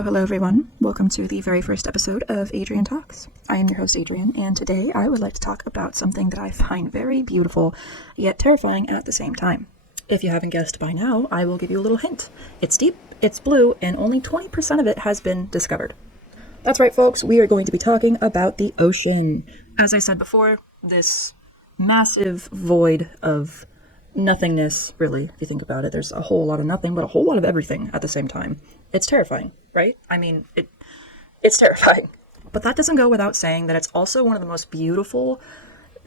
Hello everyone. Welcome to the very first episode of AdrianTalks. I am your host Adrian, and today I would like to talk about something that I find very beautiful, yet terrifying at the same time. If you haven't guessed by now, I will give you a little hint. It's deep, it's blue, and only 20% of it has been discovered. That's right, folks, we are going to be talking about the ocean. As I said before, this massive void of nothingness, really, if you think about it. There's a whole lot of nothing, but a whole lot of everything at the same time. It's terrifying, right? I mean, it's terrifying. But that doesn't go without saying that it's also one of the most beautiful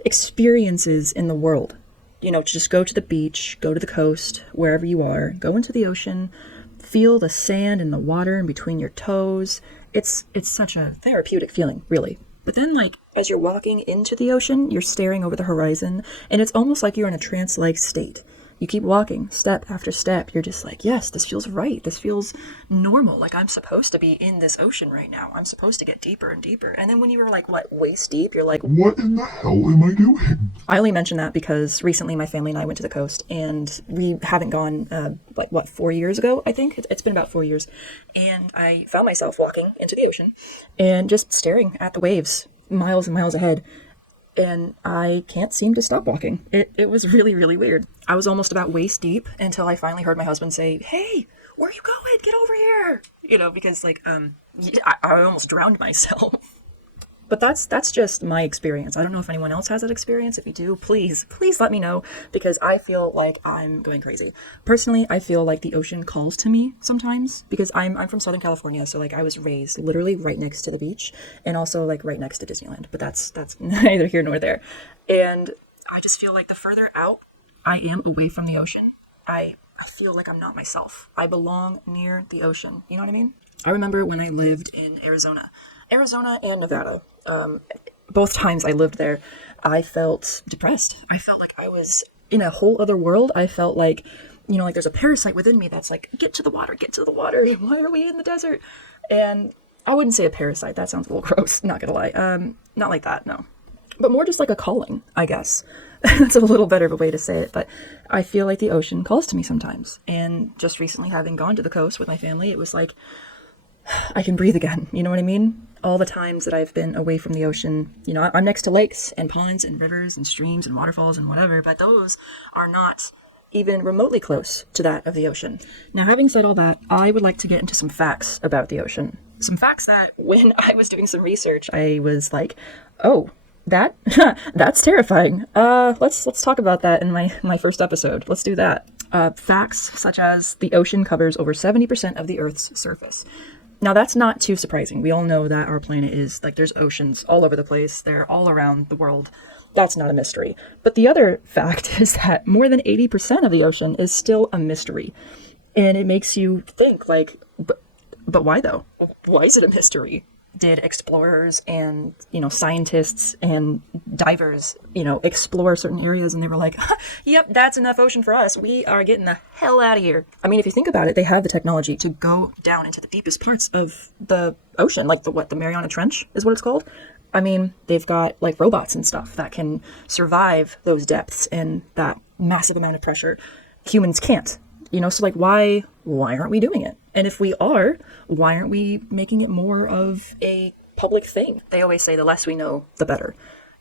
experiences in the world. You know, to just go to the beach, go to the coast, wherever you are, go into the ocean, feel the sand and the water in between your toes. It's such a therapeutic feeling, really. But then, as you're walking into the ocean, you're staring over the horizon, and it's almost like you're in a trance-like state. You keep walking, step after step. You're just like, yes, this feels right. This feels normal. Like, I'm supposed to be in this ocean right now. I'm supposed to get deeper and deeper. And then when you were waist deep, you're like, what in the hell am I doing? I only mention that because recently my family and I went to the coast, and we haven't gone, 4 years ago, I think? It's been about 4 years. And I found myself walking into the ocean and just staring at the waves miles and miles ahead. And I can't seem to stop walking. It was really, really weird. I was almost about waist deep until I finally heard my husband say, "Hey, where are you going? Get over here!" You know, because I almost drowned myself. But that's just my experience. I don't know if anyone else has that experience. If you do, please let me know, because I feel like I'm going crazy. Personally, I feel like the ocean calls to me sometimes, because I'm from Southern California, so I was raised literally right next to the beach, and also right next to Disneyland. But that's neither here nor there. And I just feel like the further out I am away from the ocean, I feel like I'm not myself. I belong near the ocean. You know what I mean? I remember when I lived in Arizona and Nevada. Both times I lived there, I felt depressed. I felt like I was in a whole other world. I felt like, there's a parasite within me that's like, get to the water. Why are we in the desert? And I wouldn't say a parasite. That sounds a little gross. Not gonna lie. Not like that, no. But more just like a calling, I guess. That's a little better of a way to say it. But I feel like the ocean calls to me sometimes. And just recently, having gone to the coast with my family, it was like, I can breathe again. You know what I mean? All the times that I've been away from the ocean, I'm next to lakes and ponds and rivers and streams and waterfalls and whatever, but those are not even remotely close to that of the ocean. Now, having said all that, I would like to get into some facts about the ocean. Some facts that when I was doing some research, I was like, oh, that's terrifying. Let's talk about that in my first episode. Let's do that. Facts such as the ocean covers over 70% of the Earth's surface. Now, that's not too surprising. We all know that our planet is, there's oceans all over the place. They're all around the world. That's not a mystery. But the other fact is that more than 80% of the ocean is still a mystery. And it makes you think, but why though? Why is it a mystery? Did explorers and, scientists and divers, explore certain areas and they were like, yep, that's enough ocean for us. We are getting the hell out of here. I mean, if you think about it, they have the technology to go down into the deepest parts of the ocean, the Mariana Trench is what it's called. I mean, they've got robots and stuff that can survive those depths and that massive amount of pressure. Humans can't. So why aren't we doing it? And if we are, why aren't we making it more of a public thing? They always say the less we know, the better.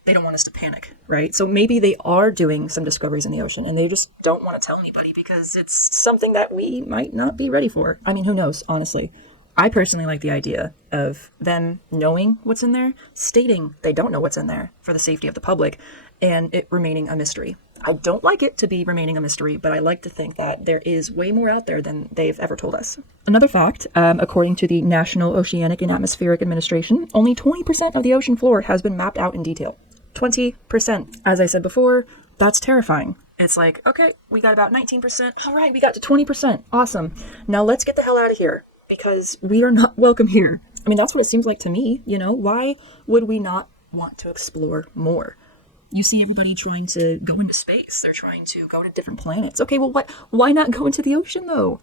They don't want us to panic, right? So maybe they are doing some discoveries in the ocean and they just don't want to tell anybody because it's something that we might not be ready for. I mean, who knows, honestly. I personally like the idea of them knowing what's in there, stating they don't know what's in there for the safety of the public, and it remaining a mystery. I don't like it to be remaining a mystery, but I like to think that there is way more out there than they've ever told us. Another fact, according to the National Oceanic and Atmospheric Administration, only 20% of the ocean floor has been mapped out in detail. 20%. As I said before, that's terrifying. It's like, okay, we got about 19%. All right, we got to 20%. Awesome. Now let's get the hell out of here because we are not welcome here. I mean, that's what it seems like to me. Why would we not want to explore more? You see everybody trying to go into space. They're trying to go to different planets. Okay, well, why not go into the ocean, though?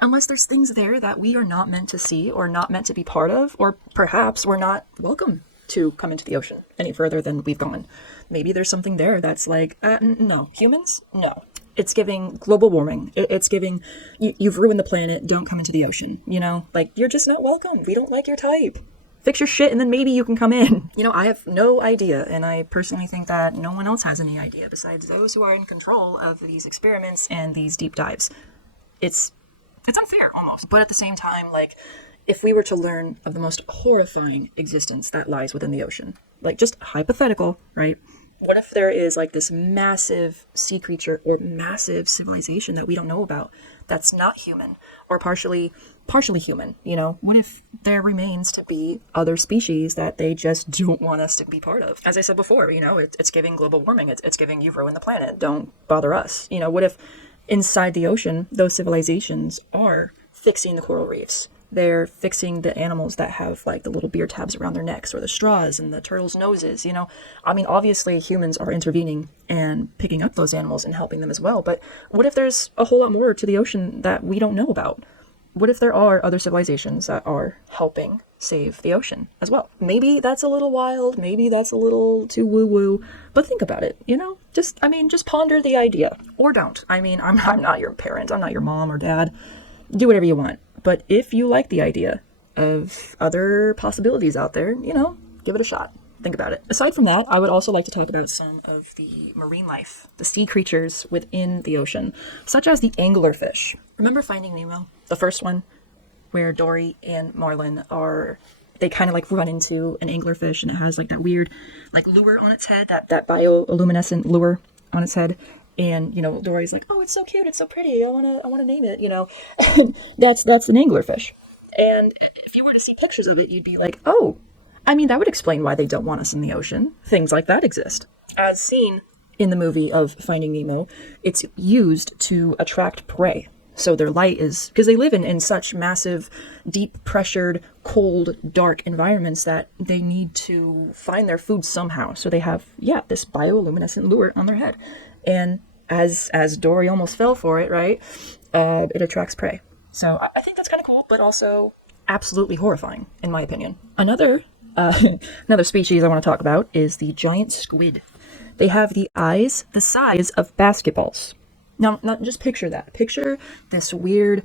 Unless there's things there that we are not meant to see or not meant to be part of, or perhaps we're not welcome to come into the ocean any further than we've gone. Maybe there's something there that's no. Humans? No. It's giving global warming. It's giving, you've ruined the planet, don't come into the ocean, you know? Like, you're just not welcome. We don't like your type. Fix your shit and then maybe you can come in. You know, I have no idea, and I personally think that no one else has any idea besides those who are in control of these experiments and these deep dives. It's unfair almost. But at the same time, like, if we were to learn of the most horrifying existence that lies within the ocean, like just hypothetical, right? What if there is like this massive sea creature or massive civilization that we don't know about that's not human or partially human, you know? What if there remains to be other species that they just don't want us to be part of? As I said before, you know, it's giving global warming. It's giving you've ruined the planet. Don't bother us. You know, what if inside the ocean, those civilizations are fixing the coral reefs? They're fixing the animals that have like the little beer tabs around their necks or the straws and the turtles' noses, you know? I mean, obviously humans are intervening and picking up those animals and helping them as well. But what if there's a whole lot more to the ocean that we don't know about? What if there are other civilizations that are helping save the ocean as well? Maybe that's a little wild. Maybe that's a little too woo-woo. But think about it, you know? Just ponder the idea. Or don't. I mean, I'm not your parent. I'm not your mom or dad. Do whatever you want. But if you like the idea of other possibilities out there, you know, give it a shot. Think about it. Aside from that, I would also like to talk about some of the marine life, the sea creatures within the ocean, such as the anglerfish. Remember Finding Nemo? The first one, where Dory and Marlin they kind of like run into an anglerfish and it has like that weird like lure on its head, that bioluminescent lure on its head. And, you know, Dory's like, oh, it's so cute, it's so pretty, I wanna name it, you know. And that's an anglerfish. And if you were to see pictures of it, you'd be like, oh, I mean, that would explain why they don't want us in the ocean. Things like that exist. As seen in the movie of Finding Nemo, it's used to attract prey. So their light is, because they live in such massive, deep pressured, cold, dark environments that they need to find their food somehow. So they have, this bioluminescent lure on their head. And as Dory almost fell for it, right, it attracts prey. So I think that's kind of cool, but also absolutely horrifying, in my opinion. Another species I want to talk about is the giant squid. They have the eyes the size of basketballs. Now, not just picture that. Picture this weird,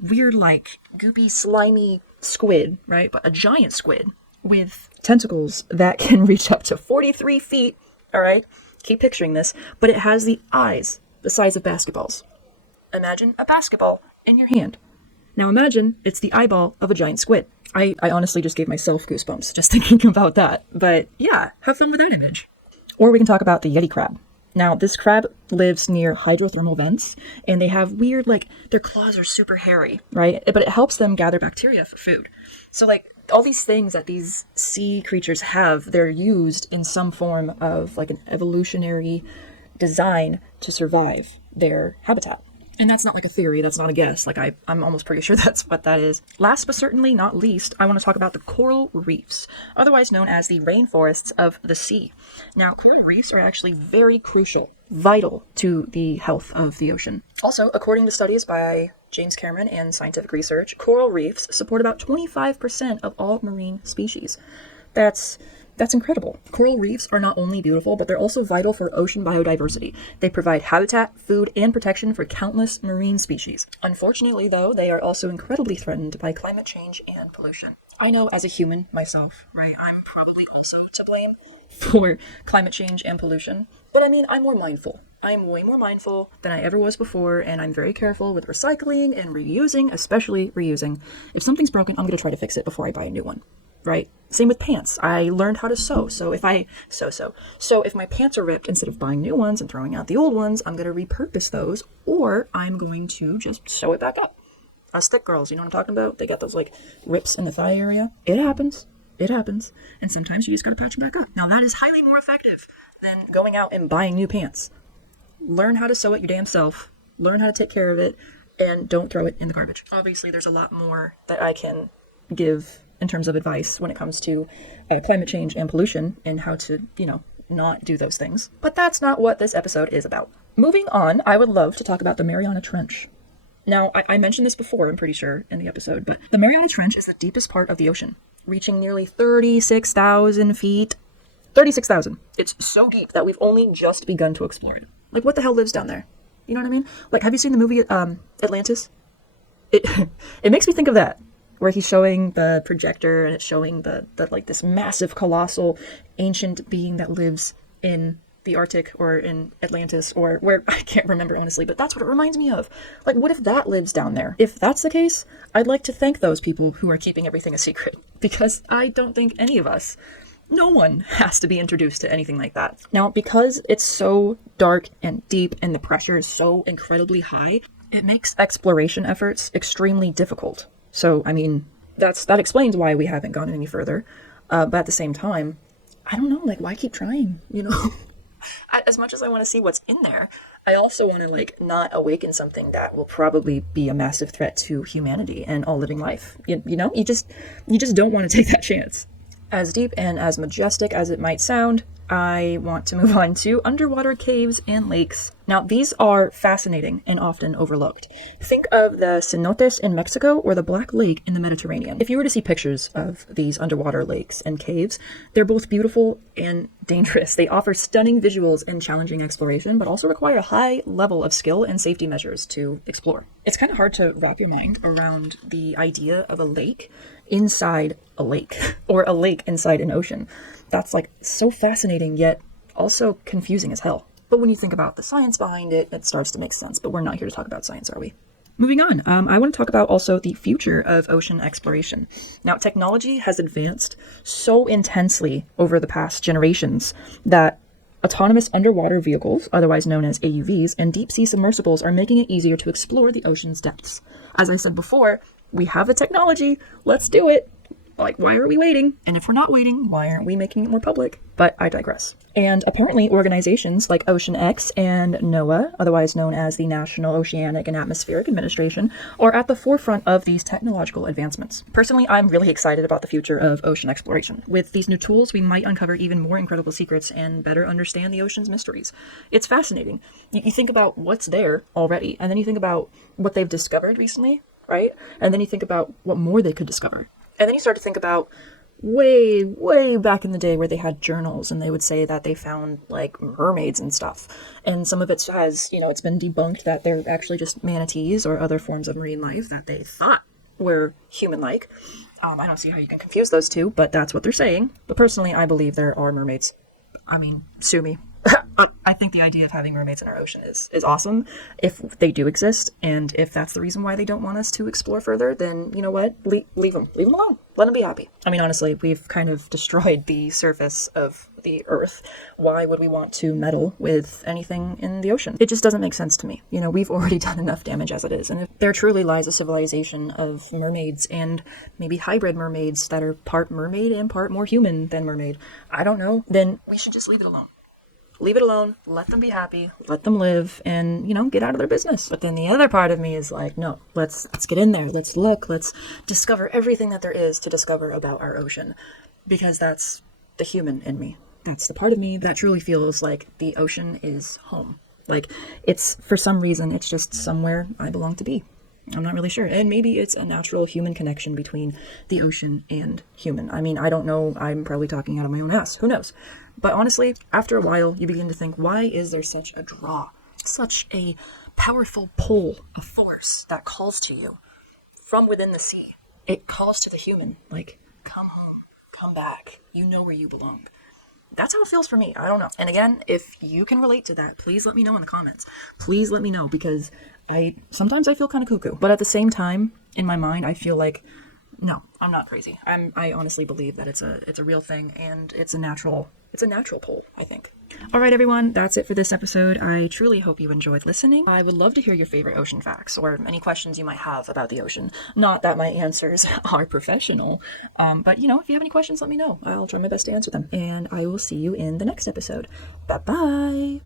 like, goopy, slimy squid, right? But a giant squid with tentacles that can reach up to 43 feet, all right? Keep picturing this, but it has the eyes the size of basketballs. Imagine a basketball in your hand. Now imagine it's the eyeball of a giant squid. I honestly just gave myself goosebumps just thinking about that. But yeah, have fun with that image. Or we can talk about the Yeti crab. Now, this crab lives near hydrothermal vents, and they have weird, like, their claws are super hairy, right? But it helps them gather bacteria for food. So, like, all these things that these sea creatures have, they're used in some form of, like, an evolutionary design to survive their habitat. And that's not like a theory, that's not a guess. Like, I'm almost pretty sure that's what that is. Last but certainly not least, I want to talk about the coral reefs, otherwise known as the rainforests of the sea. Now, coral reefs are actually very crucial, vital to the health of the ocean. Also, according to studies by James Cameron and Scientific Research, coral reefs support about 25% of all marine species. That's incredible. Coral reefs are not only beautiful, but they're also vital for ocean biodiversity. They provide habitat, food, and protection for countless marine species. Unfortunately, though, they are also incredibly threatened by climate change and pollution. I know as a human myself, right, I'm probably also to blame for climate change and pollution. But I mean, I'm more mindful. I'm way more mindful than I ever was before, and I'm very careful with recycling and reusing, especially reusing. If something's broken, I'm going to try to fix it before I buy a new one. Right? Same with pants. I learned how to sew. So if my pants are ripped, instead of buying new ones and throwing out the old ones, I'm going to repurpose those, or I'm going to just sew it back up. Us thick girls, you know what I'm talking about? They got those like rips in the thigh area. It happens. And sometimes you just got to patch them back up. Now that is highly more effective than going out and buying new pants. Learn how to sew it your damn self. Learn how to take care of it, and don't throw it in the garbage. Obviously, there's a lot more that I can give in terms of advice when it comes to climate change and pollution and how to, not do those things. But that's not what this episode is about. Moving on, I would love to talk about the Mariana Trench. Now, I mentioned this before, I'm pretty sure, in the episode, but the Mariana Trench is the deepest part of the ocean, reaching nearly 36,000 feet. 36,000. It's so deep that we've only just begun to explore it. Like, what the hell lives down there? You know what I mean? Like, have you seen the movie Atlantis? It it makes me think of that, where he's showing the projector and it's showing the like this massive, colossal, ancient being that lives in the Arctic or in Atlantis or where, I can't remember honestly, but that's what it reminds me of. Like, what if that lives down there? If that's the case, I'd like to thank those people who are keeping everything a secret, because I don't think any of us, no one has to be introduced to anything like that. Now, because it's so dark and deep and the pressure is so incredibly high, it makes exploration efforts extremely difficult. So, I mean, that explains why we haven't gone any further. But at the same time, I don't know, like, why keep trying, you know? As much as I want to see what's in there, I also want to, like, not awaken something that will probably be a massive threat to humanity and all living life. You know, you just don't want to take that chance. As deep and as majestic as it might sound, I want to move on to underwater caves and lakes. Now, these are fascinating and often overlooked. Think of the cenotes in Mexico or the Black Lake in the Mediterranean. If you were to see pictures of these underwater lakes and caves, they're both beautiful and dangerous. They offer stunning visuals and challenging exploration, but also require a high level of skill and safety measures to explore. It's kind of hard to wrap your mind around the idea of a lake inside a lake, or a lake inside an ocean. That's like so fascinating, yet also confusing as hell. But when you think about the science behind it, it starts to make sense. But we're not here to talk about science, are we? Moving on, I want to talk about also the future of ocean exploration. Now, technology has advanced so intensely over the past generations that autonomous underwater vehicles, otherwise known as AUVs, and deep-sea submersibles are making it easier to explore the ocean's depths. As I said before, we have the technology, let's do it. Like, why are we waiting? And if we're not waiting, why aren't we making it more public? But I digress. And apparently organizations like OceanX and NOAA, otherwise known as the National Oceanic and Atmospheric Administration, are at the forefront of these technological advancements. Personally, I'm really excited about the future of ocean exploration. With these new tools, we might uncover even more incredible secrets and better understand the ocean's mysteries. It's fascinating. You think about what's there already, and then you think about what they've discovered recently, right? And then you think about what more they could discover. And then you start to think about way, way back in the day where they had journals and they would say that they found like mermaids and stuff. And some of it has, you know, it's been debunked that they're actually just manatees or other forms of marine life that they thought were human-like. I don't see how you can confuse those two, but that's what they're saying. But personally, I believe there are mermaids. I mean, sue me. I think the idea of having mermaids in our ocean is awesome if they do exist, and if that's the reason why they don't want us to explore further, then you know what? Leave them alone. Let them be happy. I mean, honestly, we've kind of destroyed the surface of the earth. Why would we want to meddle with anything in the ocean? It just doesn't make sense to me. You know, we've already done enough damage as it is, and if there truly lies a civilization of mermaids and maybe hybrid mermaids that are part mermaid and part more human than mermaid, I don't know, then we should just leave it alone. Leave it alone, let them be happy, let them live, and, you know, get out of their business. But then the other part of me is like, no, let's get in there, let's look, let's discover everything that there is to discover about our ocean. Because that's the human in me. That's the part of me that truly feels like the ocean is home. Like, it's, for some reason, it's just somewhere I belong to be. I'm not really sure. And maybe it's a natural human connection between the ocean and human. I mean, I don't know. I'm probably talking out of my own ass. Who knows? But honestly, after a while, you begin to think, why is there such a draw, such a powerful pull, a force that calls to you from within the sea? It calls to the human, like, come home, come back. You know where you belong. That's how it feels for me. I don't know. And again, if you can relate to that, please let me know in the comments. Please let me know, because sometimes I feel kind of cuckoo. But at the same time, in my mind, I feel like, no, I'm not crazy. I honestly believe that it's a real thing, and it's a natural pull, I think. All right, everyone, that's it for this episode. I truly hope you enjoyed listening. I would love to hear your favorite ocean facts or any questions you might have about the ocean. Not that my answers are professional, but, you know, if you have any questions, let me know. I'll try my best to answer them. And I will see you in the next episode. Bye-bye.